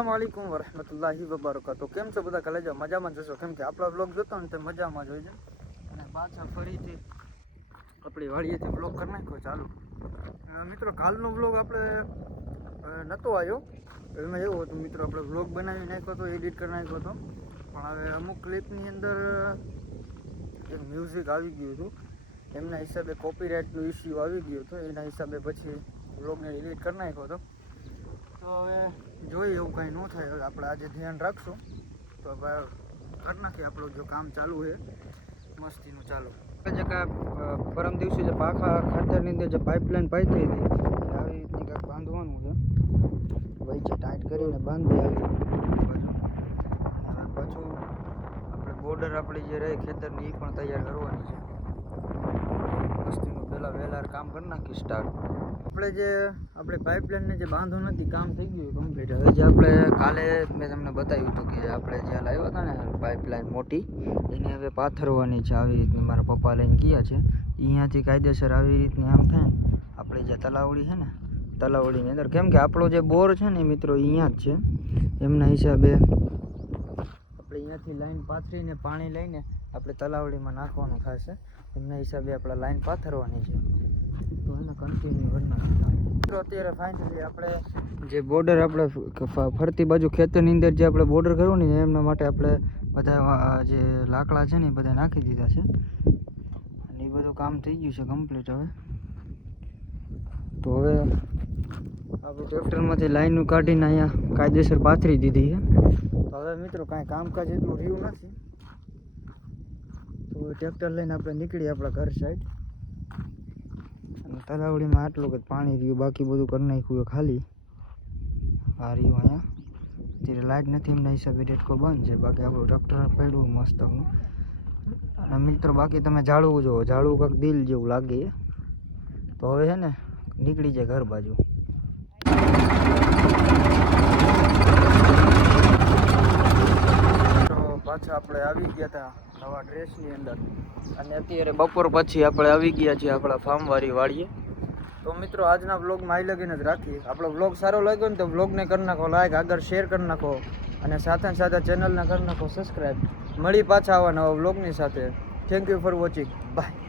अस्सलामुअलैकुम वरहमतुल्लाहि वबरकातुह। કેમ છો બધા? કલેજા મજામાં જશો, કેમ કે આપણા વ્લોગ જોતો ને તે મજામાં જ હોય છે. અને પાછા ફરીથી આપણી વાડીએથી વ્લોગ કરી નાખ્યો ચાલુ. મિત્રો કાલનો વ્લોગ આપણે નહોતો આવ્યો. એમાં એવું હતું મિત્રો, આપણે વ્લોગ બનાવી નાખ્યો હતો, એડિટ કરી નાખ્યો હતો, પણ હવે અમુક ક્લિપની અંદર એક મ્યુઝિક આવી ગયું હતું. એમના હિસાબે કોપીરાઇટનો ઇસ્યુ આવી ગયો હતો. એના હિસાબે પછી વ્લોગને એડિટ કરી નાખ્યો હતો. તો હવે જોઈએ એવું કંઈ ન થાય. હવે આપણે આજે ધ્યાન રાખશું. તો હવે કરી નાખીએ આપણું જો કામ ચાલુ છે મસ્તીનું ચાલુ. જે કાંઈ પરમ દિવસે જે પાખા ખાતરની અંદર જે પાઇપલાઇન પાઇપી હતી આવી રીતની કાંઈક બાંધવાનું છે. વચ્ચે ટાઈટ કરીને બાંધી આવી બાજુ. હવે પાછું આપણે બોર્ડર આપણી જે રહી ખેતરની એ પણ તૈયાર કરવાની છે મસ્તીનું. પહેલાં વહેલા કામ કરી નાખી સ્ટાર્ટ. આપણે પાઇપલાઇનને જે બાંધવું નથી કામ થઈ ગયું કમ્પ્લીટ. હવે જે આપણે કાલે મેં તમને બતાવ્યું હતું કે આપણે જ્યાં લાવ્યા હતા ને પાઇપલાઇન મોટી, એને હવે પાથરવાની છે. આવી રીતની મારા પપ્પા લઈને ગયા છે. અહીંયાથી કાયદેસર આવી રીતની આમ થાય ને આપણે જે તલાવડી છે ને તલાવડીની અંદર, કેમ કે આપણો જે બોર છે ને મિત્રો અહીંયા જ છે. એમના હિસાબે આપણે અહીંયાથી લાઈન પાથરીને પાણી લઈને આપણે તલાવડીમાં નાખવાનું થશે. એમના હિસાબે આપણે લાઈન પાથરવાની છે. તો એને કન્ટિન્યુ કરી નાખીએ. અત્યારે ફાઇનલી આપણે જે બોર્ડર આપણે ફરતી બાજુ ખેતરની અંદર જે આપણે બોર્ડર કરવું ને એમના માટે આપણે બધા જે લાકડા છે ને એ બધા નાખી દીધા છે. અને એ બધું કામ થઈ ગયું છે કમ્પ્લીટ. હવે તો હવે આપણે ટ્રેક્ટરમાંથી લાઈનો કાઢીને અહીંયા કાયદેસર પાથરી દીધી છે. તો હવે મિત્રો કાંઈ કામકાજ એટલું રહ્યું નથી. તો ટ્રેક્ટર લઈને આપણે નીકળીએ આપણા ઘર સાઈડ. તલાવડીમાં આટલું જ પાણી રહ્યું, બાકી બધું કરી નાખ્યું ખાલી. આ રહ્યું અહીંયા અત્યારે લાઇટ નથી એમના હિસાબે ડેટકો બંધ છે. બાકી આપણું ટ્રેક્ટર પડ્યું મસ્ત. અને મિત્રો બાકી તમે ઝાડવું જુઓ, ઝાડવું કંઈક દિલ જેવું લાગે. તો હવે છે ને નીકળી જાય ઘર બાજુ. પાછા આપણે આવી ગયા હતા નવા ડ્રેસની અંદર. અને અત્યારે બપોર પછી આપણે આવી ગયા છીએ આપણા ફાર્મવાળી વાડીએ. તો મિત્રો આજના વ્લોગમાં આવી લગીને જ રાખીએ. આપણો વ્લોગ સારો લાગ્યો ને તો વ્લોગને કરી નાખો લાઈક, આગળ શેર કરી નાખો, અને સાથે સાથે ચેનલને કરી નાખો સબસ્ક્રાઈબ. મળી પાછા આવા નવા વ્લોગની સાથે. Thank you for watching. By.